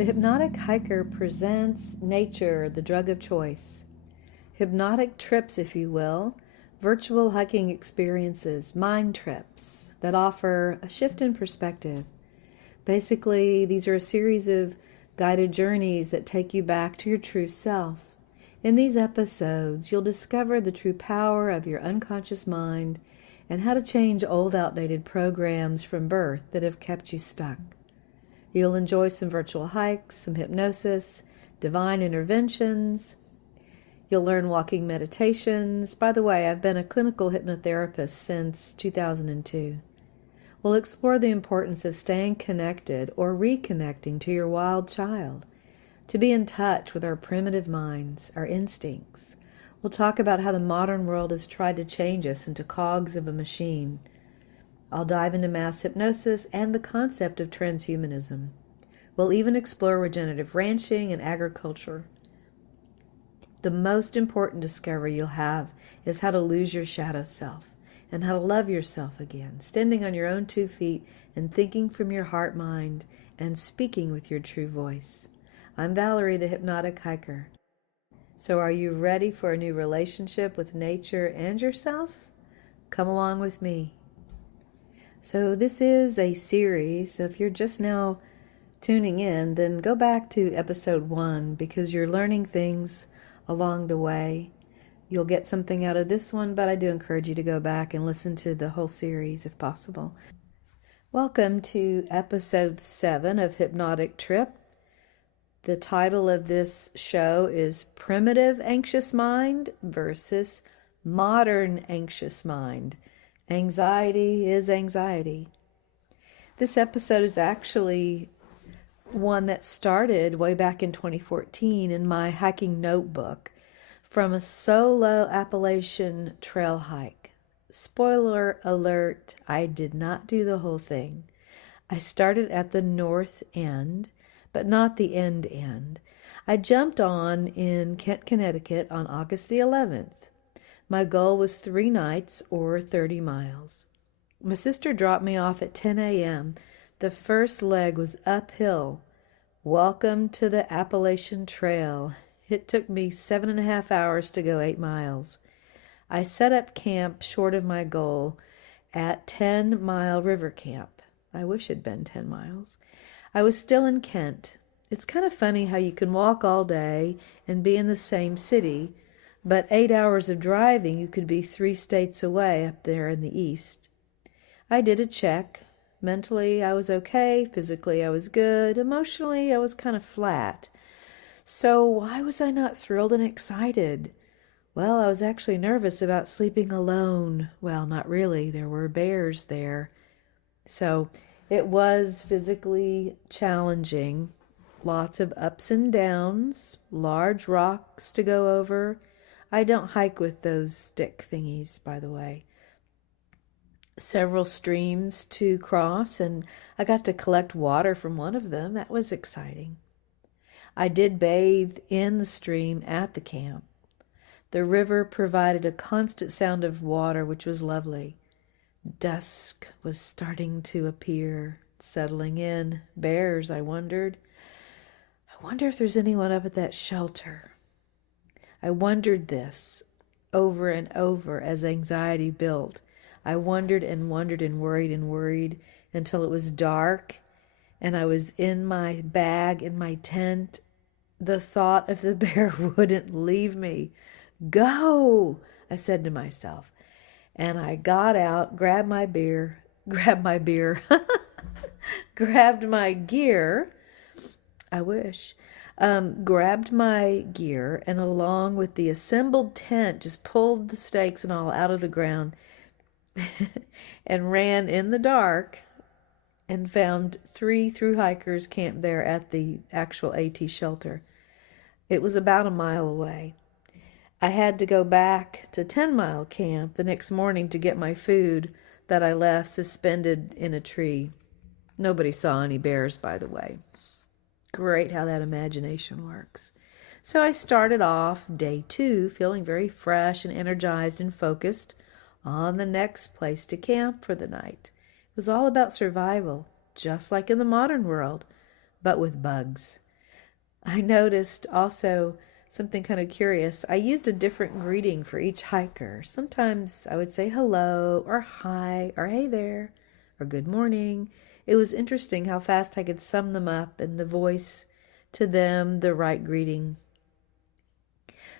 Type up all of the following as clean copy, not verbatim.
The Hypnotic Hiker presents nature, the drug of choice. Hypnotic trips, if you will, virtual hiking experiences, mind trips that offer a shift in perspective. Basically, these are a series of guided journeys that take you back to your true self. In these episodes, you'll discover the true power of your unconscious mind and how to change old, outdated programs from birth that have kept you stuck. You'll enjoy some virtual hikes, some hypnosis, divine interventions. You'll learn walking meditations. By the way, I've been a clinical hypnotherapist since 2002. We'll explore the importance of staying connected or reconnecting to your wild child, to be in touch with our primitive minds, our instincts. We'll talk about how the modern world has tried to change us into cogs of a machine. I'll dive into mass hypnosis and the concept of transhumanism. We'll even explore regenerative ranching and agriculture. The most important discovery you'll have is how to lose your shadow self and how to love yourself again, standing on your own 2 feet and thinking from your heart mind and speaking with your true voice. I'm Valerie, the Hypnotic Hiker. So are you ready for a new relationship with nature and yourself? Come along with me. So this is a series, so if you're just now tuning in, then go back to episode 1 because you're learning things along the way. You'll get something out of this one, but I do encourage you to go back and listen to the whole series if possible. Welcome to episode 7 of Hypnotic Trip. The title of this show is Primitive Anxious Mind versus Modern Anxious Mind. Anxiety is anxiety. This episode is actually one that started way back in 2014 in my hiking notebook from a solo Appalachian trail hike. Spoiler alert, I did not do the whole thing. I started at the north end, but not the end. I jumped on in Kent, Connecticut on August the 11th. My goal was 3 nights or 30 miles. My sister dropped me off at 10 a.m. The first leg was uphill. Welcome to the Appalachian Trail. It took me 7.5 hours to go 8 miles. I set up camp short of my goal at 10 Mile River Camp. I wish it'd been 10 miles. I was still in Kent. It's kind of funny how you can walk all day and be in the same city, but 8 hours of driving, you could be 3 states away up there in the east. I did a check. Mentally, I was okay. Physically, I was good. Emotionally, I was kind of flat. So why was I not thrilled and excited? Well, I was actually nervous about sleeping alone. Well, not really. There were bears there. So it was physically challenging. Lots of ups and downs, large rocks to go over. I don't hike with those stick thingies, by the way. Several streams to cross, and I got to collect water from one of them. That was exciting. I did bathe in the stream at the camp. The river provided a constant sound of water, which was lovely. Dusk was starting to appear, settling in. Bears, I wondered. I wonder if there's anyone up at that shelter. I wondered this over and over as anxiety built. I wondered and wondered and worried until it was dark and I was in my bag in my tent. The thought of the bear wouldn't leave me. Go, I said to myself. And I got out, grabbed my gear, I wish, grabbed my gear, and along with the assembled tent, just pulled the stakes and all out of the ground and ran in the dark and found 3 thru hikers camped there at the actual AT shelter. It was about a mile away. I had to go back to 10 Mile Camp the next morning to get my food that I left suspended in a tree. Nobody saw any bears, by the way. Great how that imagination works. So I started off day 2 feeling very fresh and energized and focused on the next place to camp for the night. It was all about survival, just like in the modern world, but with bugs. I noticed also something kind of curious. I used a different greeting for each hiker. Sometimes I would say hello or hi or hey there or good morning. It was interesting how fast I could sum them up and the voice to them the right greeting.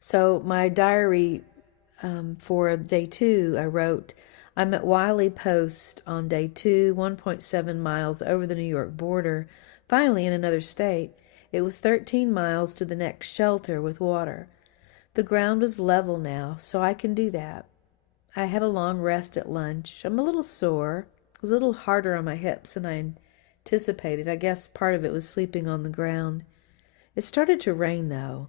So my diary for day 2, I wrote, I'm at Wiley Post on day 2, 1.7 miles over the New York border, finally in another state. It was 13 miles to the next shelter with water. The ground was level now, so I can do that. I had a long rest at lunch. I'm a little sore. It was a little harder on my hips than I anticipated. I guess part of it was sleeping on the ground. It started to rain, though.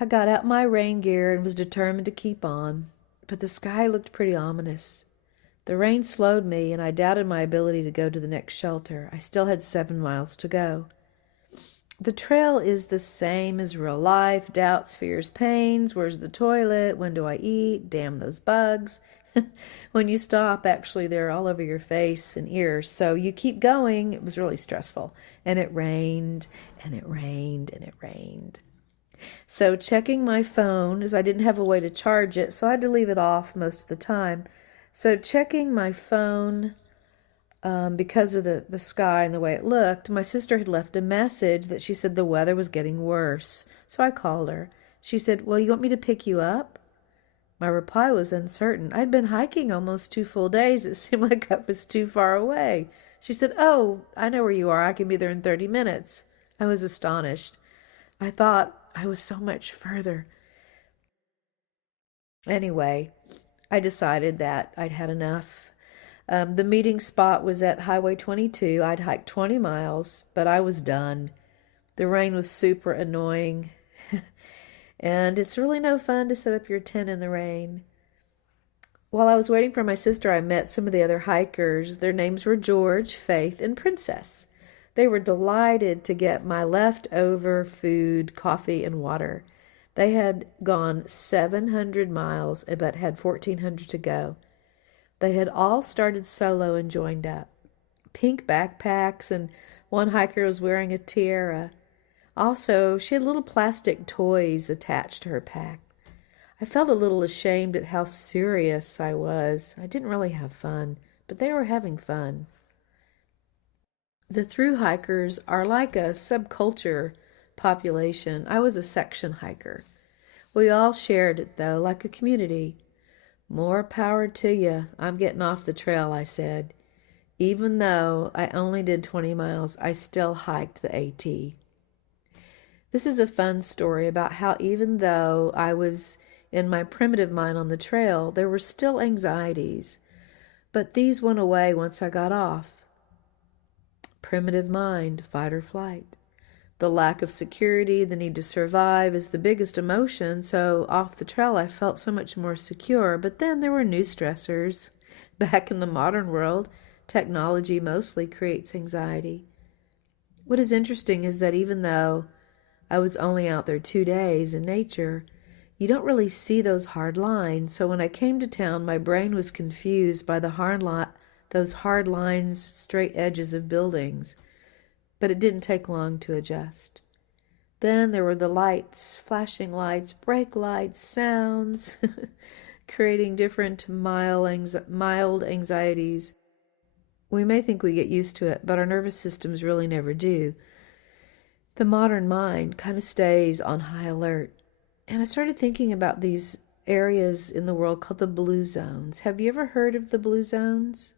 I got out my rain gear and was determined to keep on, but the sky looked pretty ominous. The rain slowed me, and I doubted my ability to go to the next shelter. I still had 7 miles to go. The trail is the same as real life. Doubts, fears, pains. Where's the toilet? When do I eat? Damn those bugs. When you stop, actually, they're all over your face and ears. So you keep going. It was really stressful. And it rained, and it rained, and it rained. So checking my phone, as I didn't have a way to charge it, so I had to leave it off most of the time. So checking my phone, because of the sky and the way it looked, my sister had left a message that she said the weather was getting worse. So I called her. She said, well, you want me to pick you up? My reply was uncertain. I'd been hiking almost 2 full days. It seemed like I was too far away. She said, oh, I know where you are. I can be there in 30 minutes. I was astonished. I thought I was so much further. Anyway, I decided that I'd had enough. The meeting spot was at Highway 22. I'd hiked 20 miles, but I was done. The rain was super annoying, and it's really no fun to set up your tent in the rain. While I was waiting for my sister, I met some of the other hikers. Their names were George, Faith, and Princess. They were delighted to get my leftover food, coffee, and water. They had gone 700 miles, but had 1,400 to go. They had all started solo and joined up. Pink backpacks, and one hiker was wearing a tiara. Also, she had little plastic toys attached to her pack. I felt a little ashamed at how serious I was. I didn't really have fun, but they were having fun. The through hikers are like a subculture population. I was a section hiker. We all shared it, though, like a community. More power to you. I'm getting off the trail, I said. Even though I only did 20 miles, I still hiked the AT. This is a fun story about how even though I was in my primitive mind on the trail, there were still anxieties. But these went away once I got off. Primitive mind, fight or flight. The lack of security, the need to survive is the biggest emotion, so off the trail I felt so much more secure. But then there were new stressors. Back in the modern world, technology mostly creates anxiety. What is interesting is that even though I was only out there 2 days in nature, you don't really see those hard lines. So when I came to town, my brain was confused by those hard lines, straight edges of buildings. But it didn't take long to adjust. Then there were the lights, flashing lights, brake lights, sounds, creating different mild anxieties. We may think we get used to it, but our nervous systems really never do. The modern mind kind of stays on high alert. And I started thinking about these areas in the world called the blue zones. Have you ever heard of the blue zones?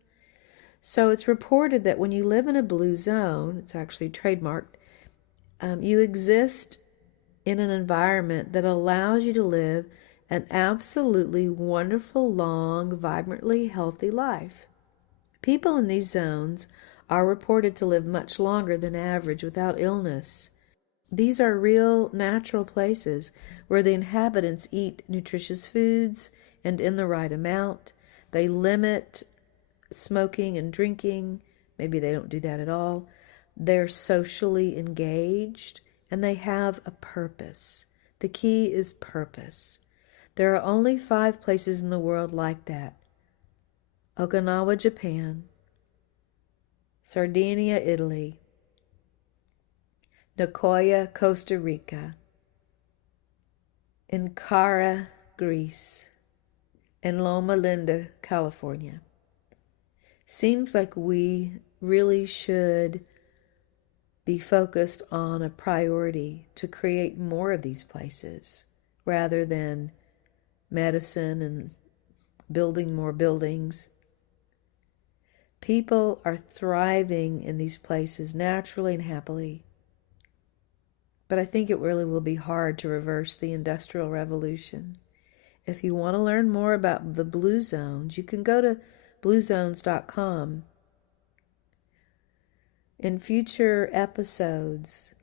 So it's reported that when you live in a blue zone, it's actually trademarked, you exist in an environment that allows you to live an absolutely wonderful, long, vibrantly healthy life. People in these zones are reported to live much longer than average without illness. These are real, natural places where the inhabitants eat nutritious foods and in the right amount. They limit smoking and drinking. Maybe they don't do that at all. They're socially engaged and they have a purpose. The key is purpose. There are only 5 places in the world like that. Okinawa, Japan. Sardinia, Italy. Nicoya, Costa Rica, Ankara, Greece, and Loma Linda, California. Seems like we really should be focused on a priority to create more of these places rather than medicine and building more buildings. People are thriving in these places naturally and happily. But I think it really will be hard to reverse the Industrial Revolution. If you want to learn more about the Blue Zones, you can go to bluezones.com. In future episodes,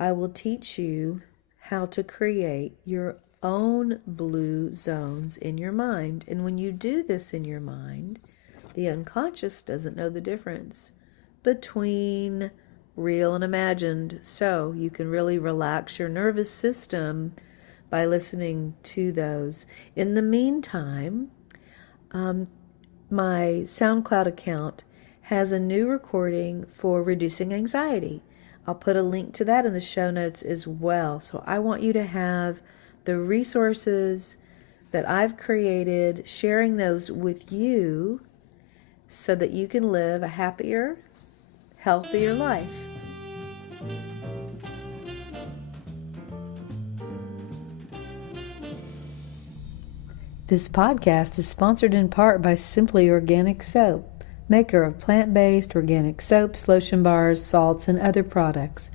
I will teach you how to create your own blue zones in your mind. And when you do this in your mind, the unconscious doesn't know the difference between real and imagined. So you can really relax your nervous system by listening to those. In the meantime, my SoundCloud account has a new recording for reducing anxiety. I'll put a link to that in the show notes as well. So I want you to have the resources that I've created, sharing those with you so that you can live a happier, healthier life. This podcast is sponsored in part by Simply Organic Soap, maker of plant-based organic soaps, lotion bars, salts, and other products,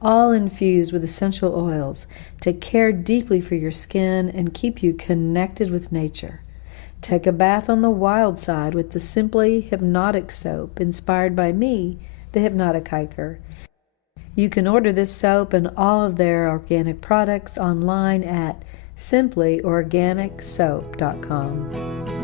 all infused with essential oils to care deeply for your skin and keep you connected with nature. Take a bath on the wild side with the Simply Hypnotic Soap, inspired by me, the Hypnotic Hiker. You can order this soap and all of their organic products online at simplyorganicsoap.com.